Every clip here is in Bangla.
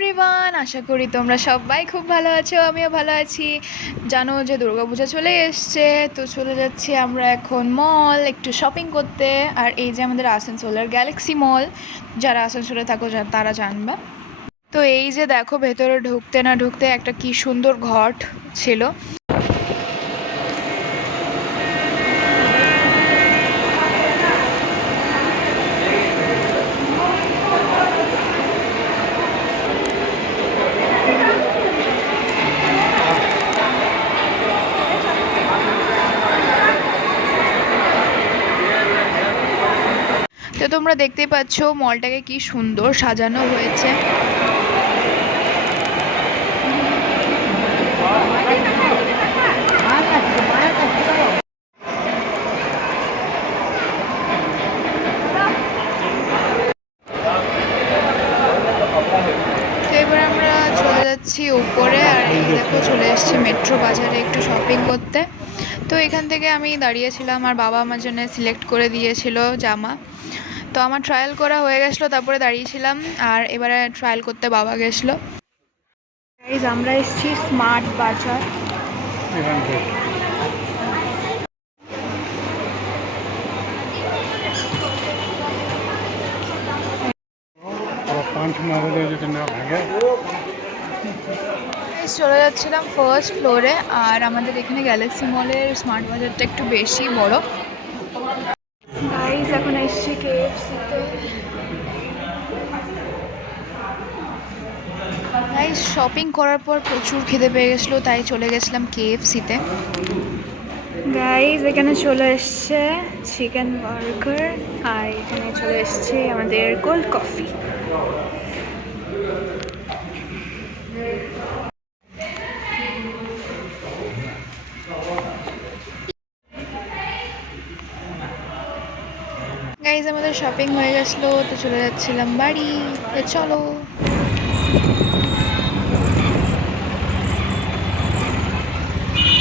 এভরিওয়ান, আশা করি তোমরা সবাই খুব ভালো আছো। আমিও ভালো আছি। জানো যে দুর্গাপূজা চলে এসছে, তো চলে যাচ্ছি আমরা এখন মল একটু শপিং করতে। আর এই যে আমাদের আসানসোলের গ্যালাক্সি মল, যারা আসানসোলে থাকো তারা জানবা। তো এই যে দেখো, ভেতরে ঢুকতে না ঢুকতে একটা কি সুন্দর ঘট ছিল। তো তোমরা দেখতেই পাচ্ছ মলটাকে কি সুন্দর সাজানো হয়েছে। তো এবার আমরা চলে যাচ্ছি উপরে, আর এই দেখো চলে এসেছি মেট্রো বাজারে একটু শপিং করতে। তো এখান থেকে আমি দাঁড়িয়েছিলাম, আর বাবা আমার জন্য সিলেক্ট করে দিয়েছিল জামা। তো আমার ট্রায়াল করা হয়ে গেছিলো, তারপরে দাঁড়িয়েছিলাম, আর এবারে ট্রায়াল করতে বাবা গেছিলো। আমরা এসেছি স্মার্ট বাজার। চলে যাচ্ছিলাম ফার্স্ট ফ্লোরে, আর আমাদের এখানে গ্যালাক্সি মলের স্মার্ট বাজারটা একটু বেশি বড়। গাইস, এখন এসেছি কেএফসিতে। গাইস, শপিং করার পর প্রচুর খিদে পেয়ে গেছিলো, তাই চলে গেছিলাম কেএফসিতে। গাইস, এখানে চলে এসছে চিকেন বার্গার, আর এখানে চলে এসছে আমাদের কোল্ড কফি। গাইজ, আমাদের শপিং হয়ে গেছিলো, তো চলে যাচ্ছিলাম বাড়ি। তো চলো।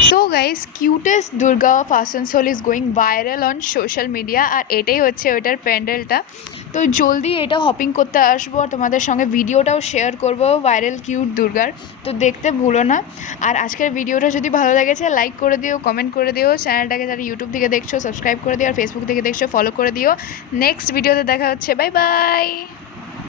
So guys, cutest Durga of Asansol is going viral on social media, আর এটাই হচ্ছে ওইটার প্যান্ডেলটা। তো জলদি এটা হপিং করতে আসবো, আর তোমাদের সঙ্গে ভিডিওটাও শেয়ার করবো ভাইরাল কিউট দুর্গার। তো দেখতে ভুলো না। আর আজকের ভিডিওটা যদি ভালো লেগেছে লাইক করে দিও, কমেন্ট করে দিও। চ্যানেলটাকে যারা ইউটিউব থেকে দেখছো সাবস্ক্রাইব করে দিও, আর ফেসবুক থেকে দেখছো ফলো করে দিও। নেক্সট ভিডিওতে দেখা হচ্ছে। Bye bye.